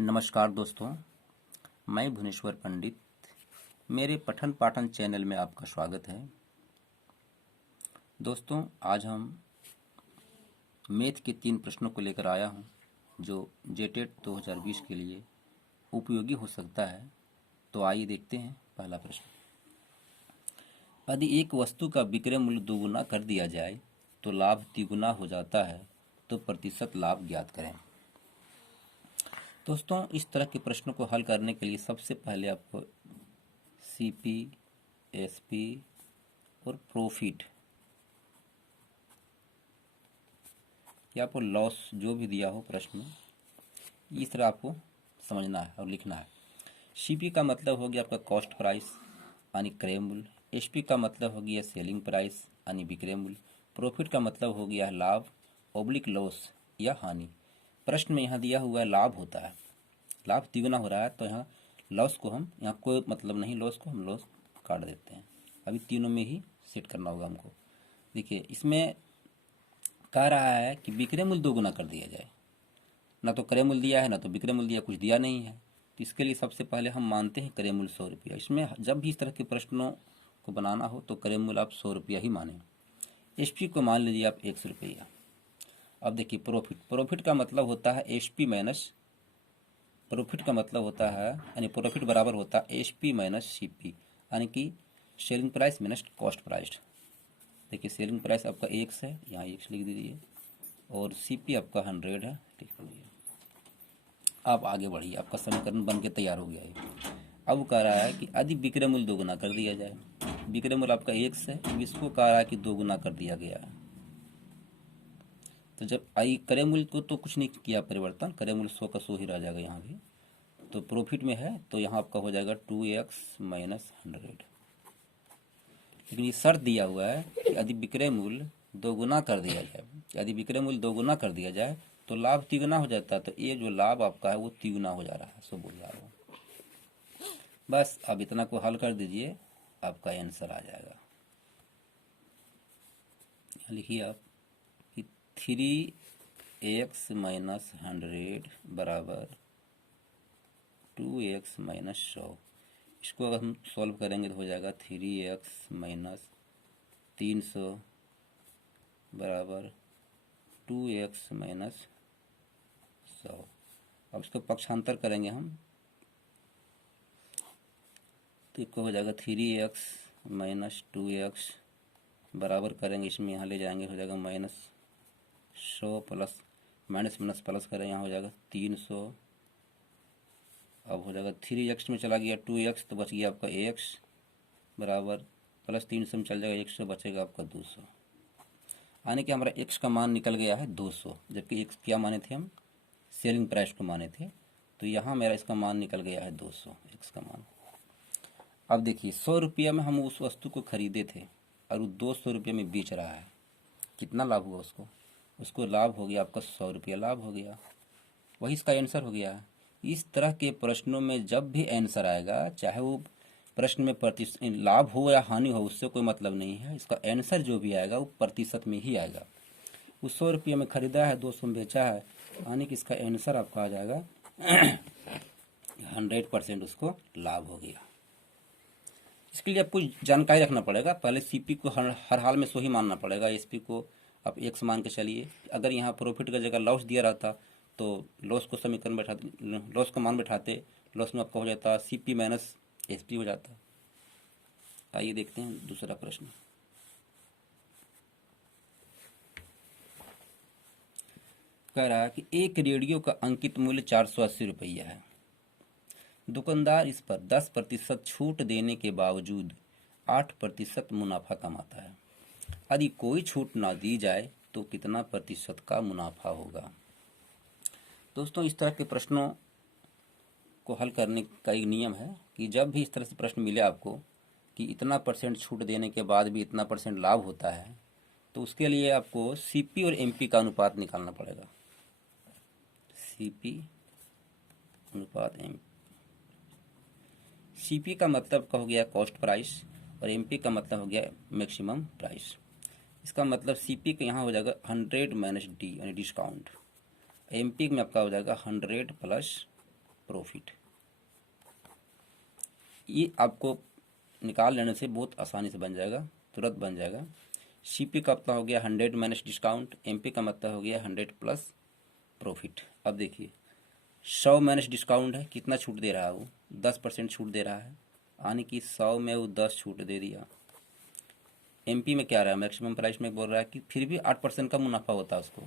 नमस्कार दोस्तों, मैं भुवनेश्वर पंडित। मेरे पठन पाठन चैनल में आपका स्वागत है। दोस्तों, आज हम मैथ के 3 प्रश्नों को लेकर आया हूं, जो जेटेट 2020 के लिए उपयोगी हो सकता है। तो आइए देखते हैं पहला प्रश्न। यदि एक वस्तु का विक्रय मूल्य दोगुना कर दिया जाए तो लाभ तिगुना हो जाता है, तो प्रतिशत लाभ ज्ञात करें। दोस्तों, इस तरह के प्रश्नों को हल करने के लिए सबसे पहले आपको सीपी, एसपी और प्रॉफिट या आपको लॉस जो भी दिया हो प्रश्न में, इस तरह आपको समझना है और लिखना है। सीपी का मतलब हो गया आपका कॉस्ट प्राइस यानी क्रय मूल्य। एसपी का मतलब हो गया सेलिंग प्राइस यानी विक्रय मूल्य। प्रॉफिट का मतलब हो गया लाभ ऑब्लिक लॉस या हानि। प्रश्न में यहाँ दिया हुआ है लाभ होता है, लाभ तिगुना हो रहा है, तो यहाँ लॉस को हम, यहाँ कोई मतलब नहीं, लॉस को हम लॉस काट देते हैं। अभी तीनों में ही सेट करना होगा हमको। देखिए, इसमें कह रहा है कि विक्रय मूल्य दोगुना कर दिया जाए। ना तो क्रय मूल्य दिया है, ना तो विक्रय मूल्य दिया, कुछ दिया नहीं है। तो इसके लिए सबसे पहले हम मानते हैं क्रय मूल्य 100 रुपया। इसमें जब भी इस तरह के प्रश्नों को बनाना हो तो क्रय मूल्य आप 100 रुपया ही माने। एसपी को मान लीजिए आप 100 रुपया। अब देखिए प्रॉफिट का मतलब होता है एसपी माइनस, प्रॉफिट का मतलब होता है यानी प्रॉफिट बराबर होता है एसपी माइनस सीपी, यानी कि selling price minus cost price. देखिए, सेलिंग प्राइस आपका 1 है, यहाँ 1 लिख दीजिए, और सीपी आपका 100 है, लिख दीजिए। अब आगे बढ़िए, आपका समीकरण बन के तैयार हो गया है। अब वो कह रहा है कि यदि विक्रय मूल्य दोगुना कर दिया जाए। विक्रय मूल्य आपका 1 है, इसको कह रहा है कि दोगुना कर दिया गया है। तो जब आई क्रय मूल्य को तो कुछ नहीं किया परिवर्तन, क्रय मूल्य 100 का 100 ही रह जाएगा यहाँ भी। तो प्रॉफिट में है तो यहाँ आपका हो जाएगा 2x माइनस 100। लेकिन ये शर्त दिया हुआ है कि यदि विक्रय मूल्य दोगुना कर दिया जाए, यदि विक्रय मूल्य दोगुना कर दिया जाए तो लाभ तिगुना हो जाता है। तो ये जो लाभ आपका है वो तिगुना हो जा रहा है, सो बोल रहा है। बस अब इतना को हल कर दीजिए, आपका आंसर आ जाएगा। लिखिए आप कि 3x माइनस 100 बराबर 2x माइनस 100। इसको अगर हम सॉल्व करेंगे तो हो जाएगा 3x माइनस 300 बराबर 2x माइनस 100। अब इसको पक्षांतर करेंगे हम तो इसको हो जाएगा 3x माइनस 2x बराबर करेंगे, इसमें यहाँ ले जाएंगे, हो जाएगा minus 100 plus minus minus plus करें, यहाँ हो जाएगा 300। अब हो जाएगा 3x में चला गया 2x, तो बच गया आपका x बराबर प्लस 300 में चल जाएगा 100, बचेगा आपका 200। यानी कि हमारा x का मान निकल गया है 200, जबकि x क्या माने थे हम, सेलिंग प्राइस को माने थे। तो यहाँ मेरा इसका मान निकल गया है 200, x का मान। अब देखिए, 100 रुपया में हम उस वस्तु को खरीदे थे और वो 200 रुपये में बेच रहा है। कितना लाभ हुआ उसको? उसको लाभ हो गया आपका 100 रुपया लाभ हो गया। वही इसका आंसर हो गया। इस तरह के प्रश्नों में जब भी आंसर आएगा, चाहे वो प्रश्न में प्रतिशत लाभ हो या हानि हो, उससे कोई मतलब नहीं है। इसका आंसर जो भी आएगा वो प्रतिशत में ही आएगा। वो 100 रुपये में खरीदा है, 200 में बेचा है, यानी कि इसका आंसर आपका आ जाएगा 100% उसको लाभ हो गया। इसके लिए आपको जानकारी रखना पड़ेगा। पहले सीपी को हर हाल में 100 ही मानना पड़ेगा, एसपी को आप 1 मान के चलिए। अगर यहाँ प्रॉफिट का जगह लॉस दिया रहता तो लॉस को समीकरण बैठाते, लॉस का मान बैठाते, लॉस में आपका हो जाता सीपी माइनस एसपी हो जाता। आइए देखते हैं दूसरा प्रश्न। कह रहा है कि एक रेडियो का अंकित मूल्य 480 रुपया है। दुकानदार इस पर 10% छूट देने के बावजूद 8% मुनाफा कमाता है। यदि कोई छूट ना दी जाए तो कितना प्रतिशत का मुनाफा होगा? दोस्तों, इस तरह के प्रश्नों को हल करने का एक नियम है कि जब भी इस तरह से प्रश्न मिले आपको कि इतना % छूट देने के बाद भी इतना % लाभ होता है, तो उसके लिए आपको सीपी और एमपी का अनुपात निकालना पड़ेगा। सीपी अनुपात एमपी। सीपी का मतलब का हो गया कॉस्ट प्राइस और एमपी का मतलब हो गया मैक्सिमम प्राइस। इसका मतलब सीपी का यहाँ हो जाएगा 100 माइनस डी यानी डिस्काउंट। एमपी में आपका हो जाएगा 100 प्लस प्रॉफिट। ये आपको निकाल लेने से बहुत आसानी से बन जाएगा, तुरंत बन जाएगा। सीपी का मतलब हो गया 100 माइनस डिस्काउंट, एमपी का मतलब हो गया 100 प्लस प्रॉफिट। अब देखिए 100 माइनस डिस्काउंट है, कितना छूट दे रहा है वो? 10% छूट दे रहा है, यानी कि 100 में वो 10 छूट दे दिया। एमपी में क्या रहा है, मैक्सिमम प्राइस में बोल रहा है कि फिर भी 8% का मुनाफा होता है उसको,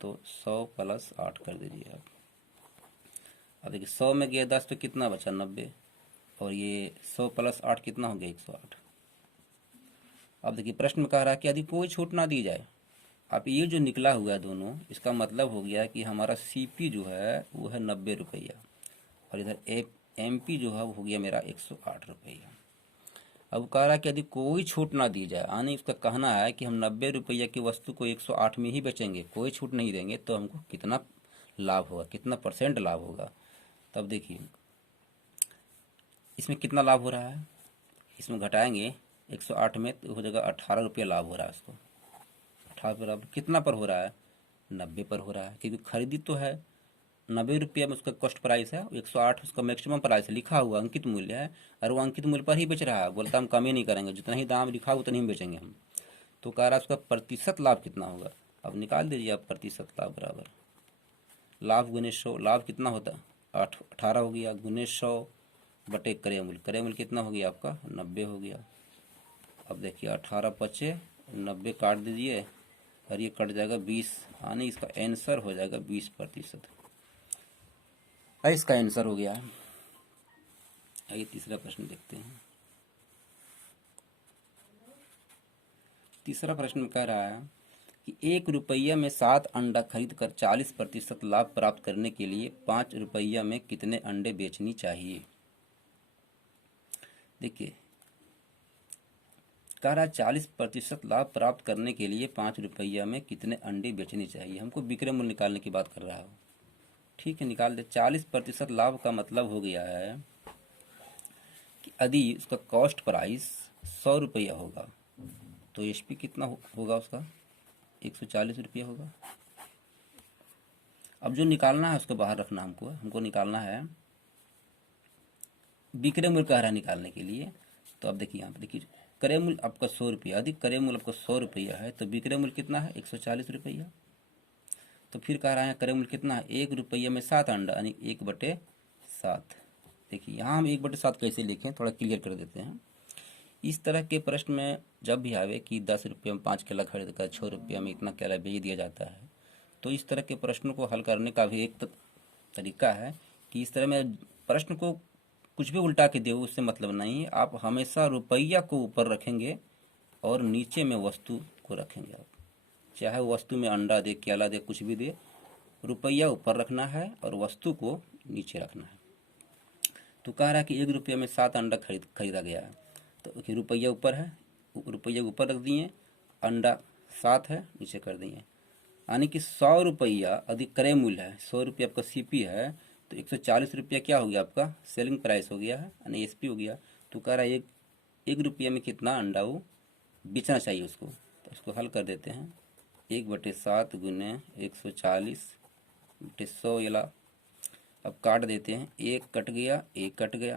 तो 100 प्लस 8 कर दीजिए आप। अब देखिए 100 में गया 10 तो कितना बचा 90, और ये 100 प्लस 8 कितना हो गया 108। अब देखिए प्रश्न में कह रहा है कि यदि कोई छूट ना दी जाए। अब ये जो निकला हुआ है दोनों, इसका मतलब हो गया कि हमारा सीपी जो है वो है 90 रुपया, और इधर एमपी जो है वो हो गया मेरा 108 रुपया। अब कह रहा है कि यदि कोई छूट ना दी जाए, यानी इसका कहना है कि हम 90 रुपया की वस्तु को 108 में ही बेचेंगे, कोई छूट नहीं देंगे, तो हमको कितना लाभ होगा, कितना % लाभ होगा। तब देखिए इसमें कितना लाभ हो रहा है, इसमें घटाएंगे 108 में तो हो जाएगा 18 रुपया लाभ हो रहा है उसको। 18 पर लाभ कितना पर हो रहा है, 90 पर हो रहा है, क्योंकि खरीदी तो है 90 रुपया में, उसका कॉस्ट प्राइस है, 108 उसका मैक्सिमम प्राइस है, लिखा हुआ अंकित मूल्य है, और वो अंकित मूल्य पर ही बेच रहा है, बोलता हम कम ही नहीं करेंगे, जितना ही दाम लिखा उतना ही बेचेंगे हम। तो कह रहा है उसका प्रतिशत लाभ कितना होगा। अब निकाल दीजिए आप, प्रतिशत लाभ बराबर लाभ गुने 100, लाभ कितना होता है 18 हो गया, गुने 100 बटे क्रय मूल्य, क्रय मूल्य कितना हो गया आपका 90 हो गया। अब देखिए 18 बचे 90 काट दीजिए, और ये कट जाएगा 20, यानी इसका आंसर हो जाएगा 20%। इसका आंसर हो गया है। आइए तीसरा प्रश्न देखते हैं। तीसरा प्रश्न कह रहा है कि 1 रुपया में 7 अंडा खरीद कर 40% लाभ प्राप्त करने के लिए 5 रुपया में कितने अंडे बेचनी चाहिए। देखिए कह रहा है 40% लाभ प्राप्त करने के लिए 5 रुपया में कितने अंडे बेचनी चाहिए, हमको विक्रय मूल्य निकालने की बात कर रहा है। ठीक है निकाल दे। 40% लाभ का मतलब हो गया है कि यदि उसका कॉस्ट प्राइस 100 रुपया होगा तो एसपी कितना होगा उसका 140 रुपया होगा। अब जो निकालना है उसको बाहर रखना, हमको निकालना है विक्रय मूल्य कह रहा है निकालने के लिए। तो अब देखिए यहाँ पर देखिए क्रय मूल्य आपका 100 रुपया, यदि क्रय मूल्य आपका 100 रुपया है तो विक्रय मूल्य कितना है 140 रुपया। तो फिर कह रहा है क्रय मूल्य कितना है 1 रुपया में 7 अंडा, यानी 1/7। देखिए यहाँ हम 1/7 कैसे लिखें, थोड़ा क्लियर कर देते हैं। इस तरह के प्रश्न में जब भी आवे कि 10 रुपये में 5 केला खरीद कर 6 रुपया में इतना केला बेच दिया जाता है, तो इस तरह के प्रश्नों को हल करने का भी एक तरीका है कि इस तरह में प्रश्न को कुछ भी उल्टा के दे उससे मतलब नहीं है, आप हमेशा रुपया को ऊपर रखेंगे और नीचे में वस्तु को रखेंगे। आप चाहे वस्तु में अंडा दे, केला दे, कुछ भी दे, रुपया ऊपर रखना है और वस्तु को नीचे रखना है। तो कह रहा है कि 1 रुपया में 7 अंडा खरीदा गया है, तो रुपया ऊपर है, रुपया ऊपर रख दिए, अंडा 7 है नीचे कर दिए, यानी कि 100 रुपया अधिक क्रय मूल्य है, 100 रुपया आपका सीपी है, तो 140 रुपया क्या हो गया आपका सेलिंग प्राइस हो गया है, यानी एसपी हो गया। तो कह रहा है एक रुपया में कितना अंडा वो बेचना चाहिए उसको। तो इसको हल कर देते हैं, 1/7 गुने 140 बटे 100 येला। अब काट देते हैं, 1 कट गया, 1 कट गया,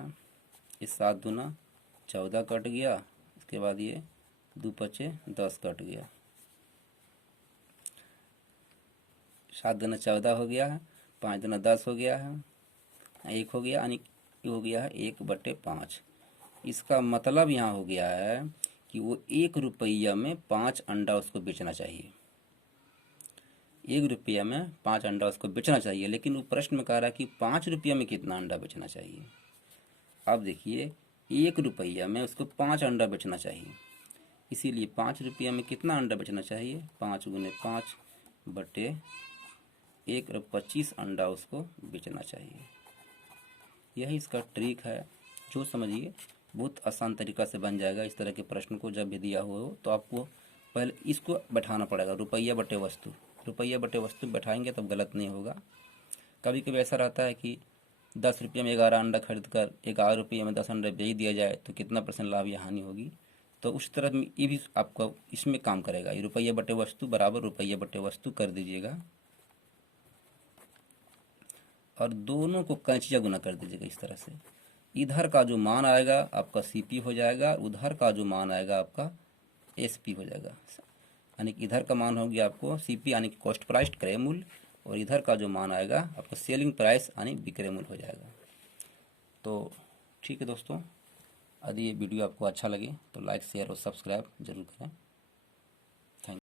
ये 7 दूना 14 कट गया, इसके बाद ये 2 पचे 10 कट गया, 7 दूना 14 हो गया है, 5 दूना 10 हो गया है, 1 हो गया, यानी हो गया है 1/5। इसका मतलब यहाँ हो गया है कि वो 1 रुपया में 5 अंडा उसको बेचना चाहिए, 1 रुपया में 5 अंडा उसको बेचना चाहिए। लेकिन वो प्रश्न में कह रहा है कि 5 रुपया में कितना अंडा बेचना चाहिए। अब देखिए 1 रुपया में उसको 5 अंडा बेचना चाहिए, इसीलिए 5 रुपया में कितना अंडा बेचना चाहिए, 5 गुने 5 बटे 1 और 25 अंडा उसको बेचना चाहिए। यही इसका ट्रिक है, जो समझिए बहुत आसान तरीका से बन जाएगा। इस तरह के प्रश्न को जब भी दिया हो तो आपको पहले इसको बैठाना पड़ेगा, रुपया बटे वस्तु, रुपया बटे वस्तु बैठाएंगे तब गलत नहीं होगा। कभी कभी ऐसा रहता है कि 10 रुपये में 11 अंडा खरीद कर 11 रुपये में 10 अंडा बेच दिया जाए तो कितना % लाभ या हानि होगी। तो उस तरह में ये भी आपको इसमें काम करेगा, ये रुपया बटे वस्तु बराबर रुपया बटे वस्तु कर दीजिएगा। और दोनों को कैंचिया गुना कर दीजिएगा इस तरह से। इधर का जो मान आएगा आपका सीपी हो जाएगा, उधर का जो मान आएगा आपका एसपी हो जाएगा। यानी कि इधर का मान हो गया आपको सीपी यानी कि कॉस्ट प्राइस क्रय मूल्य, और इधर का जो मान आएगा आपका सेलिंग प्राइस यानी विक्रय मूल्य हो जाएगा। तो ठीक है दोस्तों, यदि ये वीडियो आपको अच्छा लगे तो लाइक शेयर और सब्सक्राइब जरूर करें।